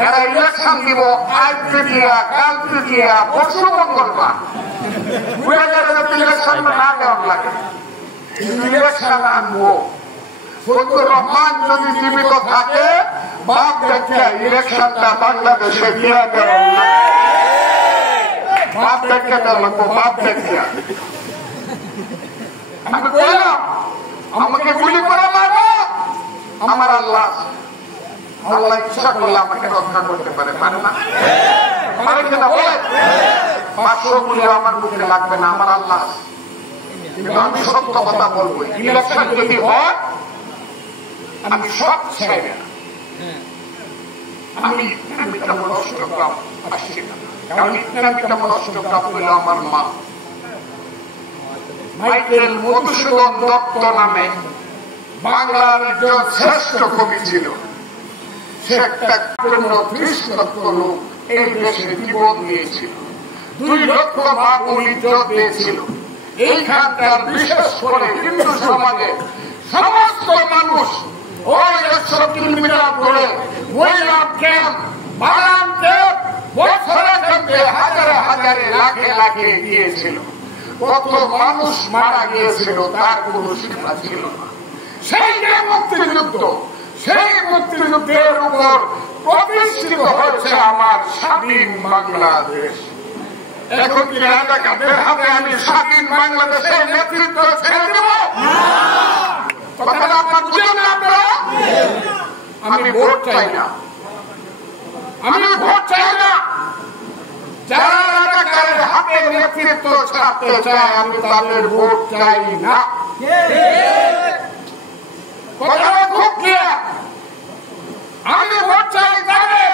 এরা ইলেকশন দিব আজ তৃতীয়া, কাল তৃতীয়া, পরশু মঙ্গলবার। ইলেকশন না দেওয়ার লাগে, ইলেকশন আনবো। ফজলুর রহমান যদি জীবিত থাকে, বাপ দেখিয়া ইলেকশনটা বাংলাদেশে দিয়ে দেওয়ার লাগে। বাপ দেখিয়া দেওয়া লাগবো, বাপ দেখিয়া। আমি বললাম আমাকে গুলি করে মারবো, আমার আল্লাহ আল্লাহ ইচ্ছা করলে আমাকে রক্ষা করতে পারে, পারে না? পারে কিনা বলে? 500 গুলি আমার মুখে লাগবে না, আমার আল্লাহ। কিন্তু আমি সত্য কথা বলবো, ইলেকশন যদি হয় আমি সব ছেড়ে আমি অষ্টগ্রাম আসছি না, কারণ অষ্টগ্রাম হইল আমার মা। মাইকেল মধুসূদন দত্ত নামে বাংলার একজন শ্রেষ্ঠ কবি ছিল। সে একটা 30 লক্ষ লোক এই দেশে জীবন দিয়েছিল, 2 লক্ষ মা ইজ্জত দিয়েছিল। এইখানকার বিশেষ করে হিন্দু সমাজে সমস্ত মানুষ ওই 100 কিলোমিটার করে ওইলাম ক্যাম্প, বাগান ক্যাম্প, বছরে ক্যাম্পে হাজারে হাজারে লাখে লাখে গিয়েছিল। কত মানুষ মারা গিয়েছিল, তার কোন সীমা ছিল না। সেই যে মুক্তিযুদ্ধ, সেই মুক্তিযুদ্ধের উপর প্রতিষ্ঠিত হয়েছে আমার স্বাধীন বাংলাদেশ। এখন কি রাজাকারদের হাতে আমি স্বাধীন বাংলাদেশের নেতৃত্ব ছেড়ে দেব? কথাটা আপনার বুঝেন না আপনারা? আমি ভোট চাই না, আমি ভোট চাই না। যারা রাজাকারের হাতে নেতৃত্ব ছাড়তে চায় আমি তাদের ভোট চাই না। কথাটা খুব ক্লিয়ার। আমি ভোট চাই তাদের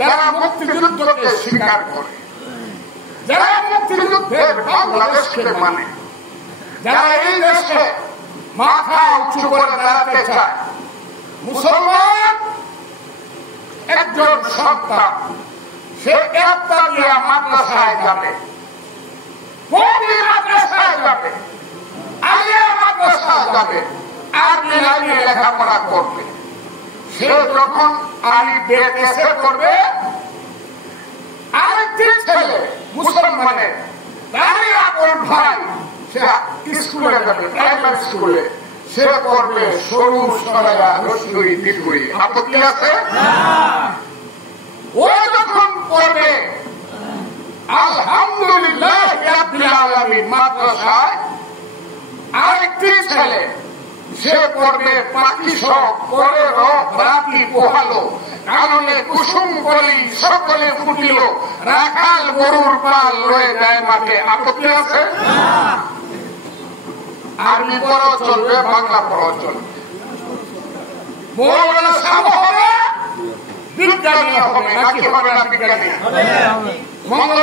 যারা মুক্তিযুদ্ধকে স্বীকার করে, যারা মুক্তিযুদ্ধের বাংলাদেশকে মানে, যারা এই দেশে মাথা উঁচু করে দাঁড়াতে চায়। মুসলমান একজন সন্তান, সে একটা দিয়া মাদ্রাসায় যাবে, পৌঁছে মাদ্রাসায় যাবে, আলিয়া মাদ্রাসায় যাবে, আরবি লাইনে লেখাপড়া করবে। সে যখন আলী বেদেশে করবে, আরেকটি ছেলে মুসলমানের তারই আপন ভাই সে স্কুলে যাবে, প্রাইমারি স্কুলে, সে করবে সরু সরাইয়া রসুই দীর্ঘই। আপত্তি আছে? ও যখন করবে আলহামদুলিল্লাহ রাব্বিল আলামিন মাদ্রাসায়, আরেকটি ছেলে সে করবে পাখি সব করে রব রাতি পোহালো, কারণে কুসুম কলি সকলে ফুটিল, রাখাল গরুর পাল রয়ে যায় মাঠে। আপত্তি আছে? আরবি পড়াও চলবে, বাংলা পড়াও চলবে। মৌলানা সাহেব হবে, বিজ্ঞানী হবে নাকি হবে না? বিজ্ঞানী মঙ্গল